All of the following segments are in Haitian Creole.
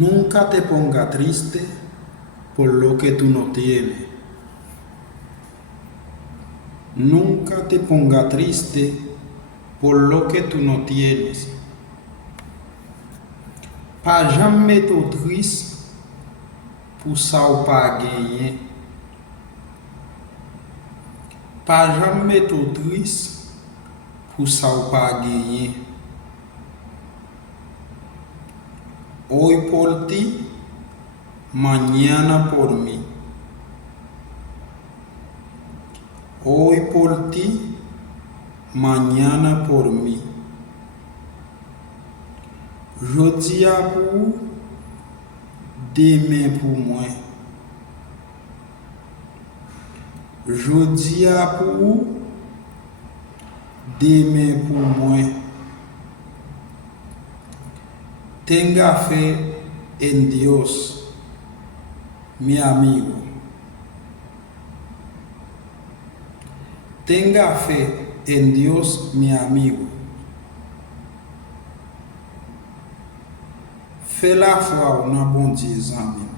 Nunca te ponga triste por lo que tú no tienes. Nunca te ponga triste por lo que tú no tienes. Pas jamais trop triste pour ça ou pas gagner. Pas jamais trop triste pour ça ou pas gagner. Hoy por ti, mañana por mí. Hoy por ti, mañana por mí. Jodi a pour, demain pour moi. Jodi a pour, demain pour moi. Tenga fe en Dios, mi amigo. Tenga fe en Dios, mi amigo. Fais la foi ou nan bon Dieu, zami.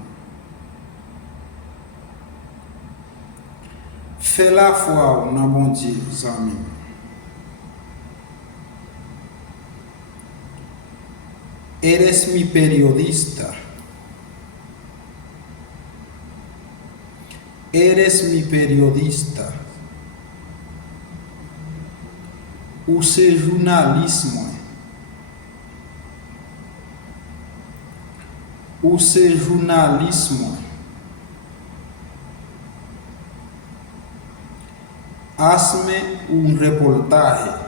Fais la foi ou nan bon Dieu, zami. Eres mi periodista. Eres mi periodista. Ou se jornalismo. Ou se jornalismo. Hazme un reportaje.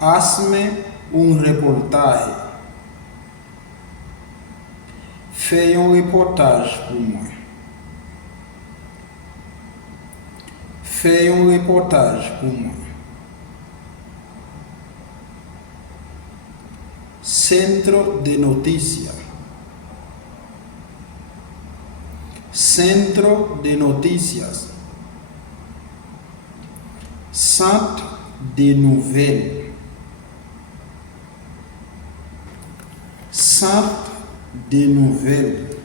Hazme un reportaje. Fais un reportage pour moi. Fais un reportage pour moi. Centro de noticias. Centro de noticias. Centre de nouvelles. Centre de nouvelles.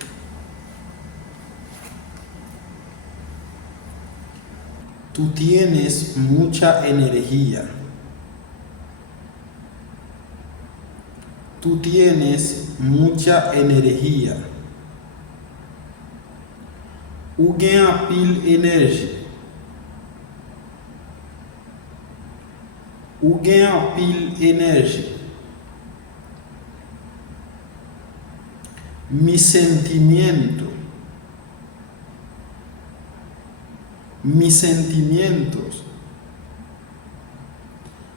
Tú tienes mucha energía. Tú tienes mucha energía. Ou gen an pile énergie. Ou gen an pile énergie. Mi sentimientos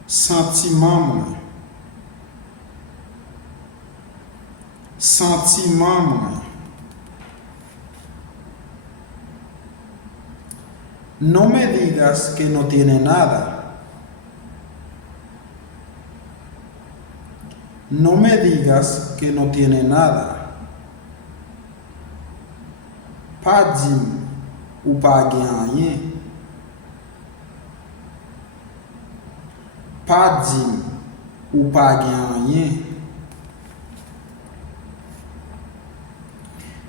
sentiment no me digas que no tiene nada. No me digas que no tiene nada. Pas dim ou pas gen rien. Pas dim ou pas gen rien.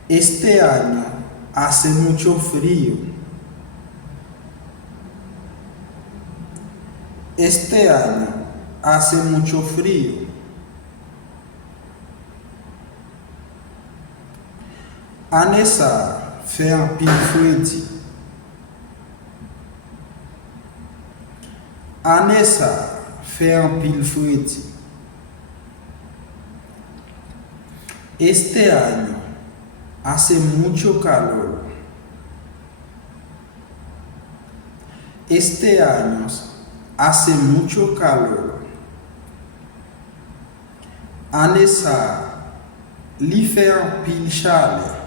Este año hace mucho frío. Este año hace mucho frío. Année ça fait un pile freddi. Année ça fait un pile freddi. Este año hace mucho calor. Este año hace mucho calor. Année ça li fait un pile chaleur.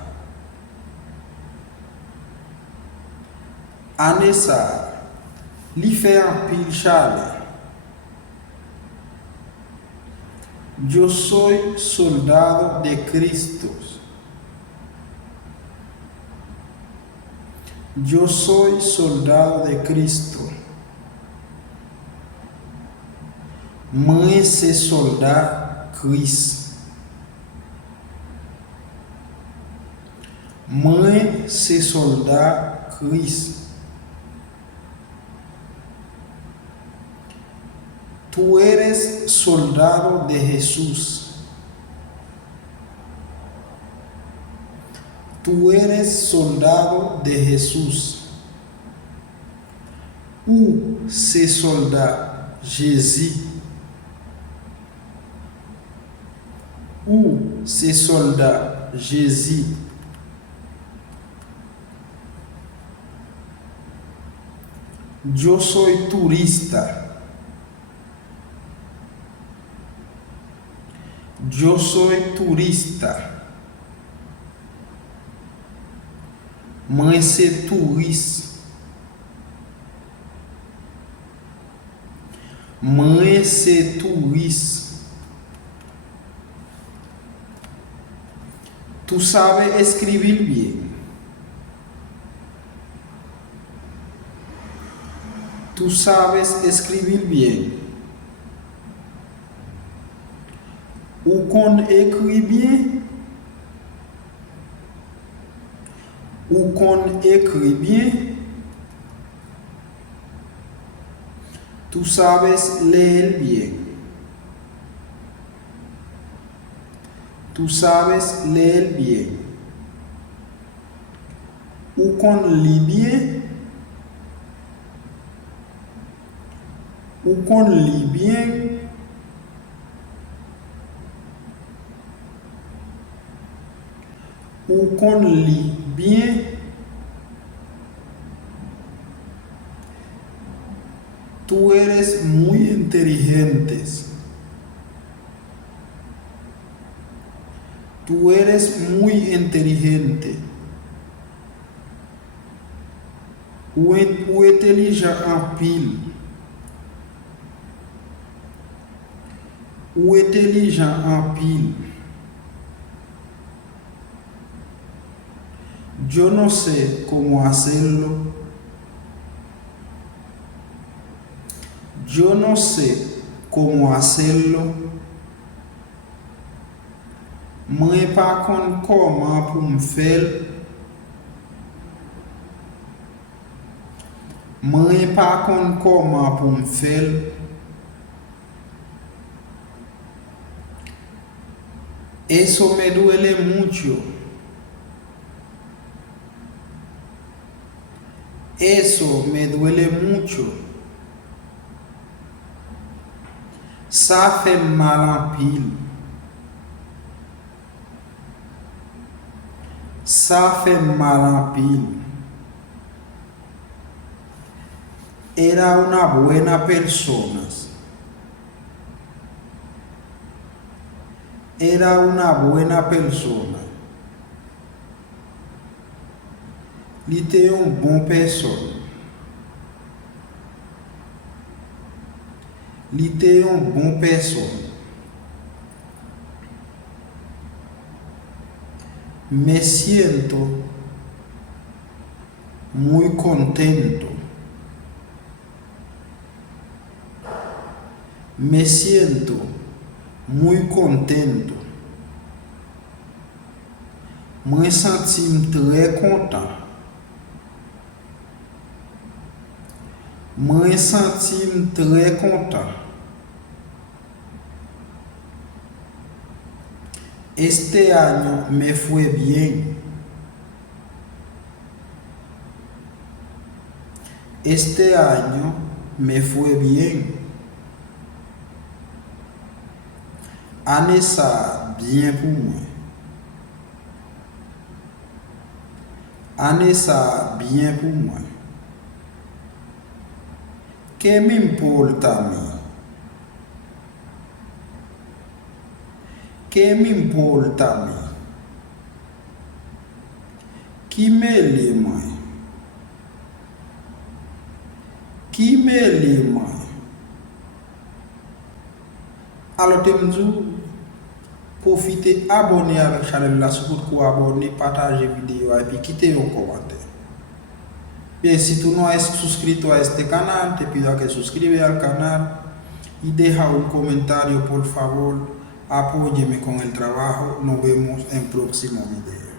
Année ça li fait un pile chaleur. Yo soy soldado de Cristo. Yo soy soldado de Cristo. Mwen se soldat Christ. Moi, c'est soldat Christ. Tú eres soldado de Jesús. Tú eres soldado de Jesús. Ou c'est soldat Jésus. Ou c'est soldat Jésus. Yo soy turista. Yo soy turista. Moi, c'est touriste. Moi, c'est touriste. Tú sabes escribir bien. Tú sabes escribir bien. Ou qu'on écrit bien. Ou qu'on écrit bien. Tú sabes leer bien. Tú sabes leer bien. Ou qu'on lit bien. Ou qu'on lit bien. Ou qu'on lit bien. Tú eres muy inteligente. Tú eres muy inteligente. Ou intelligent en pile. Ou intelligent en pile. Yo no sé cómo hacerlo. Yo no sé cómo hacerlo. Moi pas kon comment pour me faire. Moi pas kon comment pour me faire. Eso me duele mucho. Eso me duele mucho. Ça fait mal en pile. Ça fait mal en pile. Era una buena persona. Era una buena persona. Il était une bonne personne. Il était une bonne personne. Me siento muy contento. Me siento muy contento. Me sens très content. Me sens très content. Este año me fue bien. Este año me fue bien. Année ça bien pour moi. Année ça bien pour moi. Que me importa a mí? Que me importa a mí? Qui me lit moi? Qui me lit moi? Alors, tu me dis, profitez, abonnez avec la chaîne là, pour abonner, partager la vidéo et puis quitter un commentaire. Bien, si tu no es suscrito a este canal, te pido a que suscribas al canal y deja un comentario, por favor. apóyeme con el trabajo. Nos vemos en próximo video.